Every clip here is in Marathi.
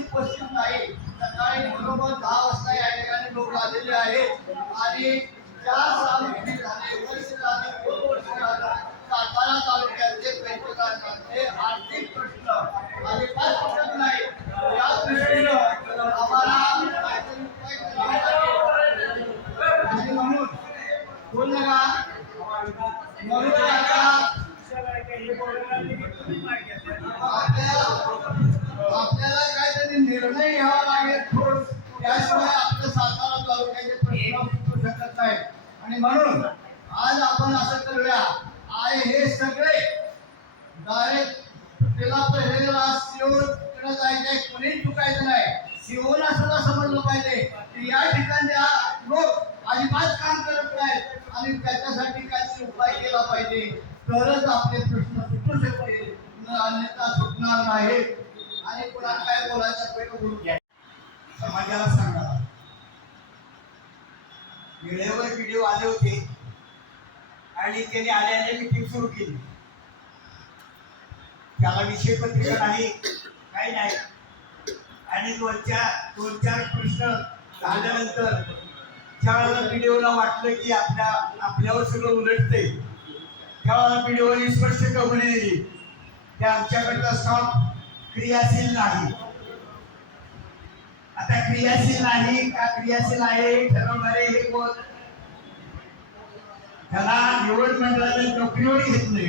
उपस्थित आहे सकाळी बरोबर दहा वाजता या ठिकाणी लोक आलेले आहेत आणि चार साल झाले वर्ष झाले दोन वर्ष झालं सातारा म्हणून आज आपण असं करूया. आय हे सगळे डायरेक्ट त्याला पहिलेला जायचंय. कोणी चुकायचं नाही. सिओला सुद्धा समजलं पाहिजे? की या ठिकाणी लोक अजिबात काम करत नाहीत. आणि त्याच्यासाठी काहीतरी उपाय केला पाहिजे. तरच आपले प्रश्न सुटू शकतील अन्यथा सुटणार नाही. आणि कुणाला काय बोलायचं? ते घ्या समाजाला वेळेवर व्हिडिओ आले होते. आणि त्याने आले आले मीटिंग सुरू केली. त्याला विषय पत्रिका नाही काही नाही. आणि दोन चार दोन चार प्रश्न झाल्यानंतर ज्यावेळेला व्हिडिओला वाटलं की आपल्या आपल्यावर सगळं उलटते त्यावेळेला व्हिडिओने स्पष्ट कबुली दिली की आमच्याकडचा स्टॉक क्रियाशील नाही. आता क्रियाशील नाही का क्रियाशील आहे? ठरवणारे हे कोण त्याला निवड मंडळाला नोकरीवर घेतले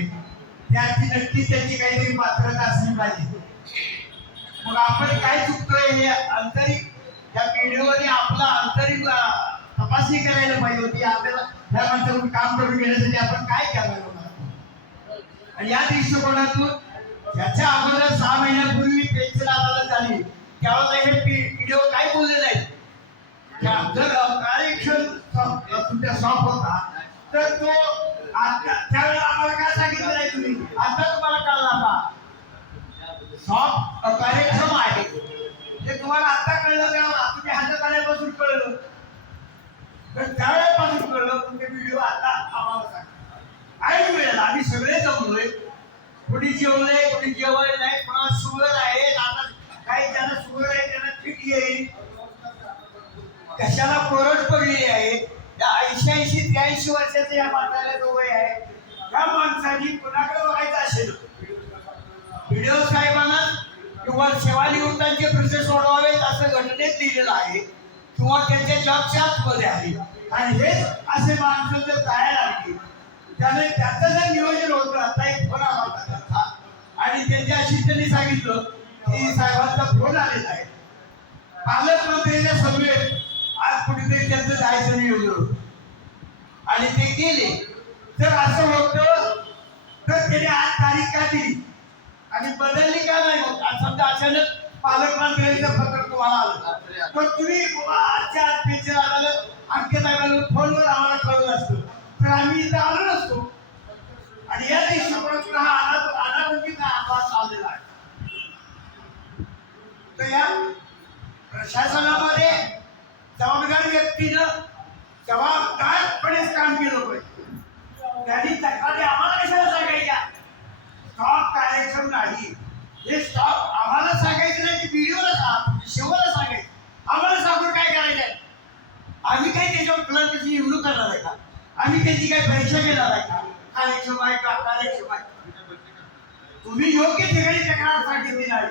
त्याची नक्कीच त्याची काहीतरी पात्रता असली पाहिजे मग आपण काय चुकतोय हे आंतरिक त्या पिढीवर आपला आंतरिक तपासणी करायला पाहिजे होती आपल्याला त्या माणसाकडून काम करून घेण्यासाठी आपण काय करायला होणार आणि या दृष्टिकोनातून याच्या अगोदर सहा महिन्यापूर्वी पेन्शन अदालत झाली त्यावेळेला हे व्हिडिओ काय बोलले नाही त्या- जर कार्यक्षम तुमच्या शॉप होता तर तो आता त्यावेळेला आम्हाला काय सांगितलं नाही तुम्ही? आता तुम्हाला कळला का सॉफ्ट कार्यक्षम आहे. ते तुम्हाला आता कळलं का? तुम्ही हातात आल्यापासून कळलं. तर त्यावेळेपासून कळलं तुमचे व्हिडिओ आता आम्हाला सांगा ऐन वेळेला? आम्ही सगळे जमलोय. कोणी जेवले कोणी जेवण नाही कोणाला शुगर आहे आता काही ज्यांना शुगर आहे त्यांना फिट येईल. कशाला कोरड पडलेली आहे? त्या ऐंशी ऐंशी ऐंशी वर्षाचे या म्हाताऱ्या वय आहे त्या माणसाने कुणाकडे बघायचं असेल? व्हिडिओ साहेबांना किंवा सेवानिवृत्तांचे प्रश्न सोडवावेत असं घटनेत लिहिलेलं आहे किंवा त्यांच्या जॉबच्या आतमध्ये आहे. आणि हेच असे माणसं जर जायला लागली त्याने त्याचं जर नियोजन होतं आता एक फोन आला त्यांचा. आणि त्यांच्या असिस्टंटने सांगितलं की साहेबांचा फोन आलेला आहे. पालकमंत्र्यांच्या सभेत आज कुठेतरी त्यांचं जायचं नियोजन होतं. आणि ते गेले. तर असं होतं तर त्याने आज तारीख का दिली आणि बदलली का नाही होत आज समजा अचानक पालकमंत्र्यांचं पत्र तुम्हाला आलं. तर तुम्ही आजच्या आज पेन्शन आलं अंकित फोनवर आम्हाला कळलं असतं तर आम्ही इथं आलो नसतो. आणि या दृष्टिकोनातून हा अनाथ अनारोग्याचा आवाज आलेला आहे. तर या प्रशासनामध्ये जबाबदार व्यक्तीनं जबाबदारपणे काम केलं पाहिजे त्यांनी तक्रारी आम्हाला कशाला सांगायच्या? स्टॉक कार्यक्षम नाही. हे स्टॉक आम्हाला सांगायचं नाही की व्हिडिओला सांग शिवाला सांगायचं. आम्हाला सांगून काय करायचंय? आम्ही काही त्याच्यावर क्लर्कची निवडणूक करणार आहे का? आम्ही त्याची काही परीक्षा घेणार आहे का? कार्यक्षम आहे का कार्यक्षम आहे? तुम्ही योग्य ठिकाणी तक्रार सांगितली नाही.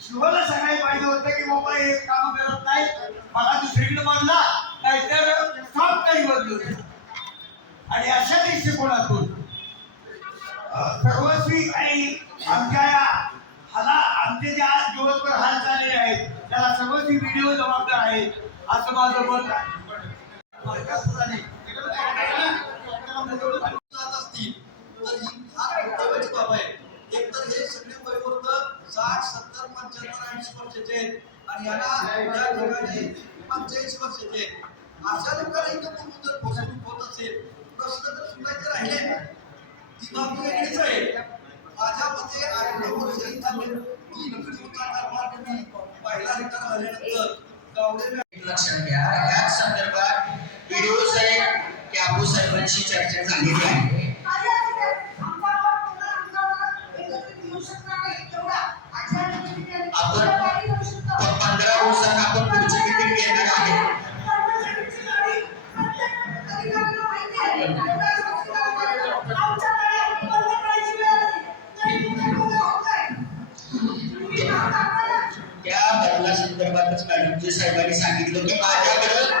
शिवाला सांगायला पाहिजे होतं की बाबा हे काम करत नाही. मला दुसरीकडे म्हणला नाहीतर स्टॉप आणि अशा दृष्टिकोनातून सर्वस्वी आणि आमच्या या हाला आमचे जे आज दिवसभर हाल चाललेले आहेत त्याला सर्वस्वी व्हिडिओ जबाबदार आहे असं माझं मत आहे. एक तर साठ सत्तर पंच्याहत्तर ऐंशी वर्षाचे आणि याला या ठिकाणी पंच्याऐंशी वर्षाचे अशा लोकांना इथं बघून जर फसवणूक होत असेल प्रश्न तर सुटायचे राहिले. ती बाब वेगळीच आहे. माझ्या मते आठ नऊ वर्ष इथं मी नोकरीचा कारभार मी पहिला रिटायर झाल्यानंतर लक्षात घ्या या संदर्भात व्हिडिओ साहेब की कॅबो साहेबांशी चर्चा झालेली आहे. बदला संदर्भातच मॅडमजी साहेबांनी सांगितलं की माझ्याकडं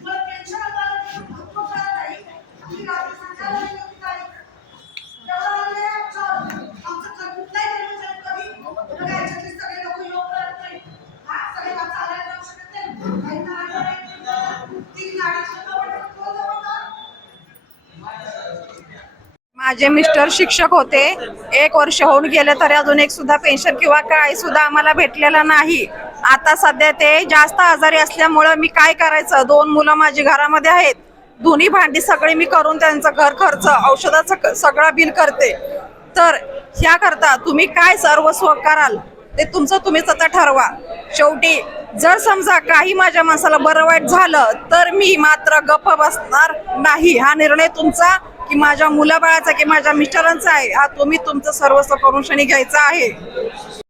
माझे मिस्टर शिक्षक होते. एक वर्ष होऊन गेले तरी अजून एक सुद्धा पेन्शन किंवा काय सुद्धा आम्हाला भेटलेलं नाही. आता सध्या ते जास्त आजारी असल्यामुळं मी काय करायचं? दोन मुलं माझी घरामध्ये आहेत. दोन्ही भांडी सगळी मी करून त्यांचं घर खर्च औषधाचं क- सगळं बिल करते. तर ह्या करता तुम्ही काय सर्वस्व कराल ते तुमचं तुम्हीच आता ठरवा. शेवटी जर समजा काही माझ्या माणसाला बरं वाईट झालं तर मी मात्र गप्प बसणार नाही. हा निर्णय तुमचा की माझ्या मुलाबाळाचा की माझ्या मिस्टरांचा आहे हा तुम्ही तुमचं सर्वस्व करून शनी घ्यायचा आहे.